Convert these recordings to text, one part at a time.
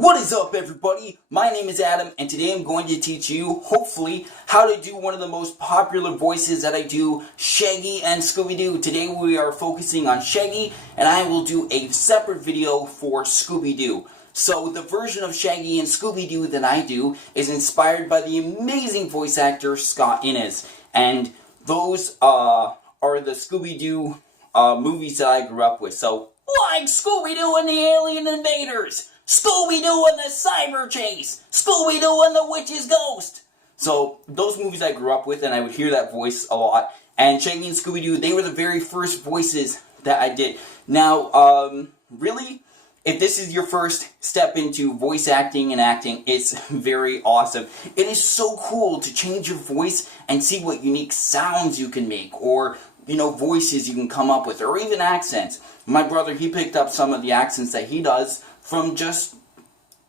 What is up, everybody? My name is Adam, and today I'm going to teach you, hopefully, how to do one of the most popular voices that I do, Shaggy and Scooby-Doo. Today we are focusing on Shaggy, and I will do a separate video for Scooby-Doo. So the version of Shaggy and Scooby-Doo that I do is inspired by the amazing voice actor Scott Innes, and those are the Scooby-Doo movies that I grew up with. So, like Scooby-Doo and the Alien Invaders, Scooby-Doo and the Cyber Chase, Scooby-Doo and the Witch's Ghost. So, those movies I grew up with, and I would hear that voice a lot. And Shaggy and Scooby-Doo, they were the very first voices that I did. Now, really, if this is your first step into voice acting and acting, it's very awesome. It is so cool to change your voice and see what unique sounds you can make, or voices you can come up with, or even accents. My brother, he picked up some of the accents that he does from just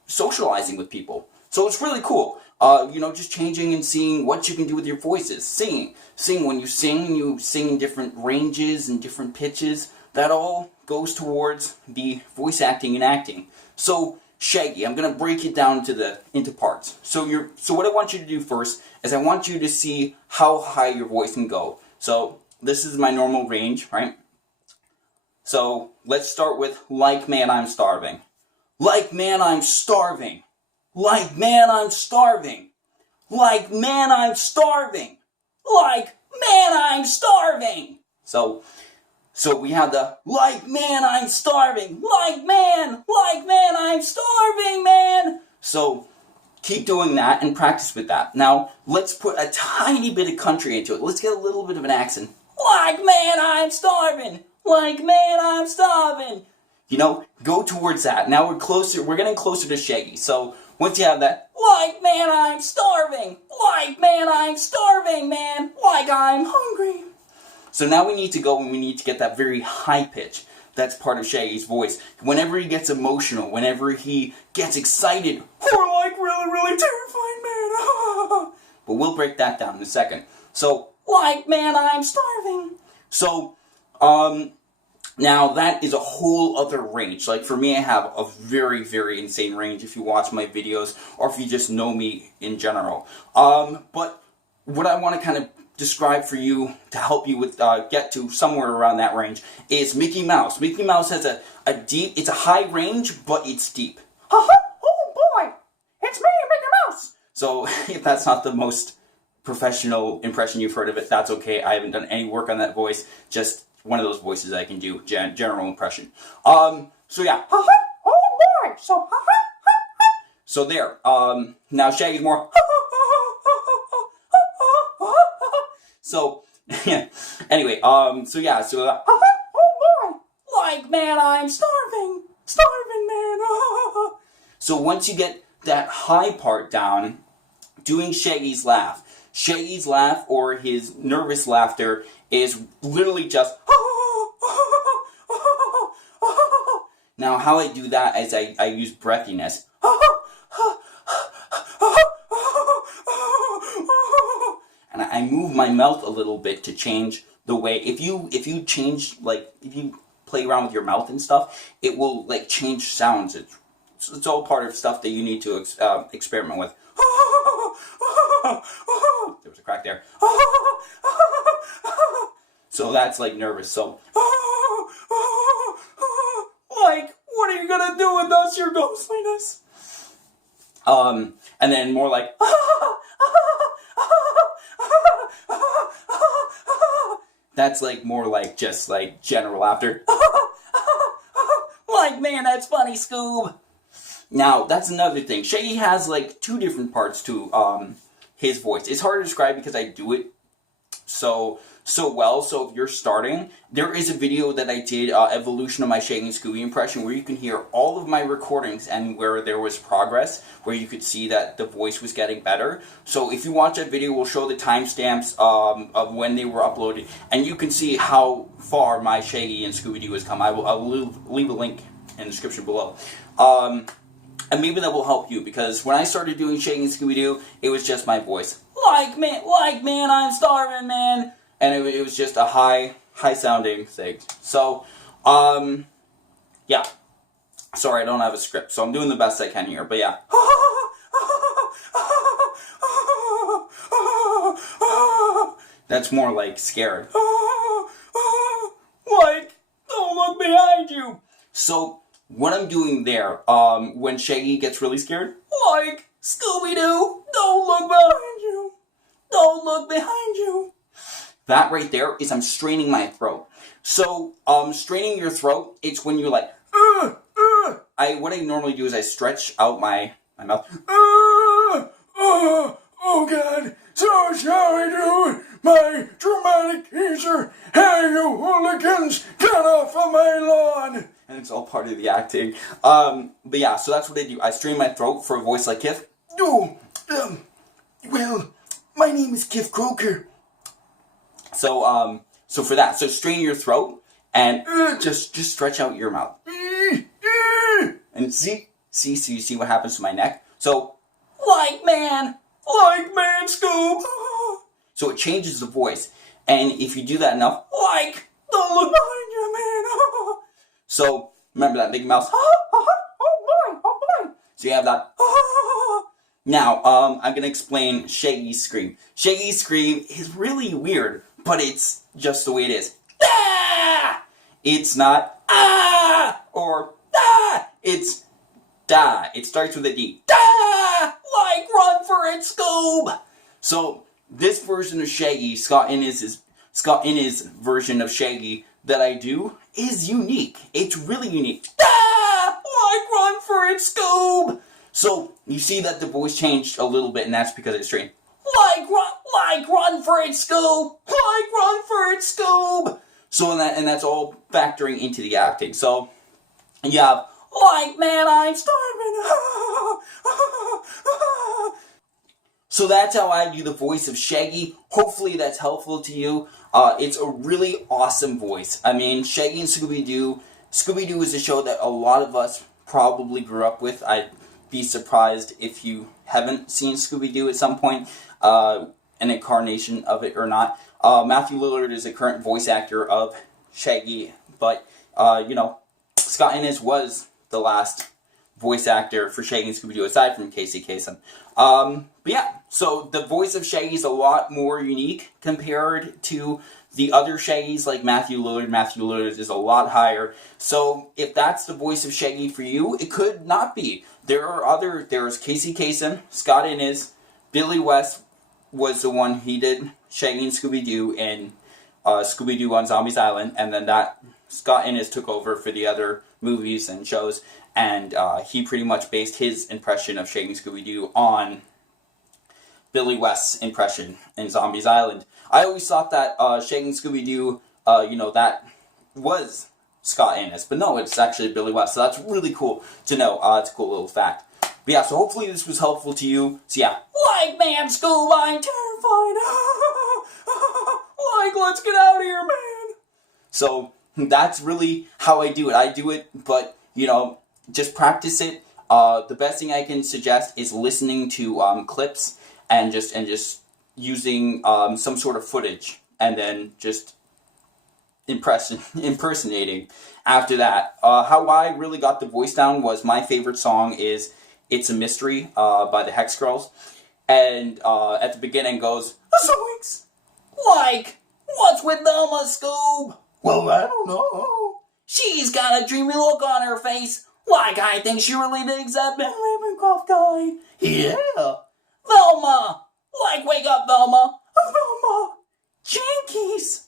socializing with people. So it's really cool. Just changing and seeing what you can do with your voices. Singing. When you sing in different ranges and different pitches. That all goes towards the voice acting and acting. So, Shaggy, I'm going to break it down into parts. So what I want you to do first is I want you to see how high your voice can go. So, this is my normal range, right? So, let's start with, like man, I'm starving. Like man, I'm starving. Like man, I'm starving. Like man, I'm starving. Like man, I'm starving. So we have the, like man, I'm starving. Like man, I'm starving, man. So, keep doing that and practice with that. Now, let's put a tiny bit of country into it. Let's get a little bit of an accent. Like man, I'm starving. Like man, I'm starving. Go towards that. Now we're getting closer to Shaggy. So, once you have that, like man, I'm starving. Like man, I'm starving, man. Like I'm hungry. So now we need to go and we need to get that very high pitch. That's part of Shaggy's voice. Whenever he gets emotional, whenever he gets excited, or like really, really terrified, man. But we'll break that down in a second. So, like man, I'm starving. So, now that is a whole other range. Like for me, I have a very, very insane range if you watch my videos or if you just know me in general. But what I want to kind of describe for you to help you with get to somewhere around that range is Mickey Mouse. Mickey Mouse has a deep, it's a high range, but it's deep. Oh boy, it's me, Mickey Mouse. So if that's not the most professional impression you've heard of it, that's okay. I haven't done any work on that voice. Just one of those voices I can do, general impression. So yeah. Oh boy. So there. Now Shaggy's more. So, anyway, oh boy, like man, I'm starving, man. So once you get that high part down, doing Shaggy's laugh or his nervous laughter is literally just. Now, how I do that is I use breathiness. And I move my mouth a little bit to change the way. If you play around with your mouth and stuff, it will change sounds. It's all part of stuff that you need to experiment with. There was a crack there. So that's nervous. So what are you gonna do with us, your ghostliness? And then more like. That's more just general laughter. Like, man, that's funny, Scoob. Now, that's another thing. Shaggy has two different parts to his voice. It's hard to describe because I do it so well. So if you're starting, there is a video that I did, evolution of my Shaggy and Scooby impression, where you can hear all of my recordings and where there was progress, where you could see that the voice was getting better. So if you watch that video, we'll show the timestamps of when they were uploaded, and you can see how far my Shaggy and Scooby-Doo has come. I will leave a link in the description below. And maybe that will help you, because when I started doing Shaggy and Scooby-Doo, it was just my voice. Like man, I'm starving, man. And it was just a high sounding thing. So, yeah. Sorry, I don't have a script, so I'm doing the best I can here, but yeah. That's more like scared. Like, don't look behind you. So, what I'm doing there, when Shaggy gets really scared, like, Scooby-Doo, don't look behind you. Don't look behind you. That right there is I'm straining my throat. So, straining your throat, it's when you're like, what I normally do is I stretch out my mouth. Oh God, so shall we do my dramatic teaser? Hey, you hooligans, get off of my lawn! And it's all part of the acting. But yeah, so that's what I do. I strain my throat for a voice like Kif. Oh, well, my name is Kif Croker. So, so for that, so strain your throat and just stretch out your mouth. And see, so you see what happens to my neck? So, like man, Scoob. So it changes the voice. And if you do that enough, like, don't look behind you, man. So, remember that big mouth. So you have that. Now, I'm going to explain Shaggy's scream. Shaggy's scream is really weird, but it's just the way it is. Ah! It's not ah! Or ah! It's da. It starts with a D. Da! Like, run for it, Scoob! So, this version of Shaggy, Scott Innes' version of Shaggy that I do is unique. It's really unique. Da! Like, run for it, Scoob! So, you see that the voice changed a little bit, and that's because it's straight. Like, run for it, Scoob! Like, run for it, Scoob! So, and that's all factoring into the acting. So, you have, like, man, I'm starving. So that's how I do the voice of Shaggy. Hopefully that's helpful to you. It's a really awesome voice. I mean, Shaggy and Scooby-Doo. Scooby-Doo is a show that a lot of us probably grew up with. I'd be surprised if you haven't seen Scooby-Doo at some point, an incarnation of it or not. Matthew Lillard is a current voice actor of Shaggy, but, Scott Innes was the last voice actor for Shaggy and Scooby-Doo, aside from Casey Kasem. But yeah, so the voice of Shaggy is a lot more unique compared to the other Shaggys like Matthew Lillard. Matthew Lillard is a lot higher. So if that's the voice of Shaggy for you, it could not be. There's Casey Kasem, Scott Innes, Billy West was the one he did Shaggy and Scooby-Doo in Scooby-Doo on Zombies Island, and then that Scott Innes took over for the other movies and shows, and he pretty much based his impression of Shaggy and Scooby-Doo on Billy West's impression in Zombies Island. I always thought that Shaggy and Scooby-Doo, that was Scott Innes, but no, it's actually Billy West, so that's really cool to know. It's a cool little fact. But yeah, so hopefully this was helpful to you. So yeah, like, man, Scoob, I'm terrified. Like, let's get out of here, man. So that's really how I do it. I do it, but, just practice it. The best thing I can suggest is listening to clips and just using some sort of footage, and then just impersonating after that. How I really got the voice down was my favorite song is It's a Mystery by the Hex Girls. And at the beginning goes, Zoinks! Like, what's with Velma, Scoob? Well, I don't know. She's got a dreamy look on her face. Like, I think she really digs that Ben Ravencroft guy. Yeah. Velma! Like, wake up, Velma! Velma! Jinkies!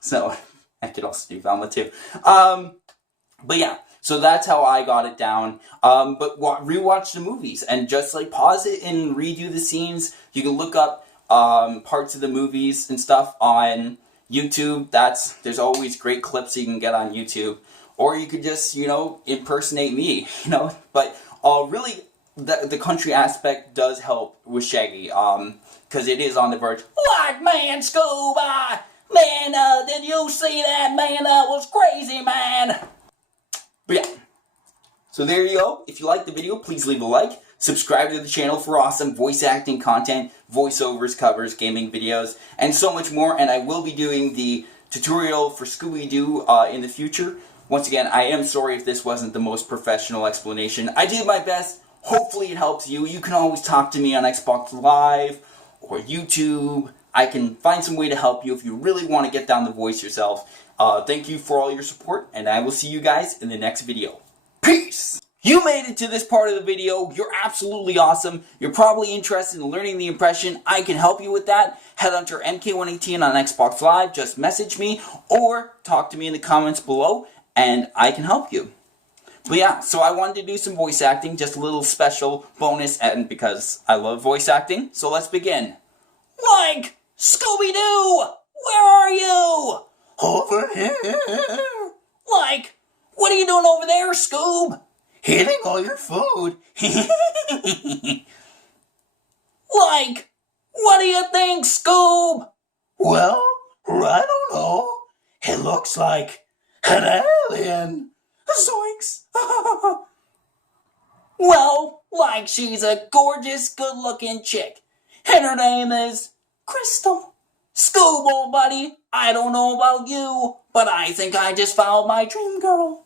So, I could also do Velma too. But yeah, so that's how I got it down. But rewatch the movies and just like pause it and redo the scenes. You can look up parts of the movies and stuff on YouTube. There's always great clips you can get on YouTube. Or you could just, impersonate me, But really, the country aspect does help with Shaggy, because it is on the verge. Like, man, Scoob, man, did you see that, man? That was crazy, man. But yeah, so there you go. If you liked the video, please leave a like. Subscribe to the channel for awesome voice acting content, voiceovers, covers, gaming videos, and so much more. And I will be doing the tutorial for Scooby-Doo in the future. Once again, I am sorry if this wasn't the most professional explanation. I did my best. Hopefully it helps you. You can always talk to me on Xbox Live or YouTube. I can find some way to help you if you really want to get down the voice yourself. Thank you for all your support, and I will see you guys in the next video. Peace! You made it to this part of the video. You're absolutely awesome. You're probably interested in learning the impression. I can help you with that. Head on to MK118 on Xbox Live. Just message me or talk to me in the comments below, and I can help you. But yeah, so I wanted to do some voice acting, just a little special bonus, and because I love voice acting, so let's begin. Like, Scooby-Doo, where are you? Over here. Like, what are you doing over there, Scoob? Hitting all your food. Like, what do you think, Scoob? Well, I don't know. It looks like an alien. Zoinks! Well, like she's a gorgeous, good-looking chick. And her name is Crystal. Scoob, old buddy, I don't know about you, but I think I just found my dream girl.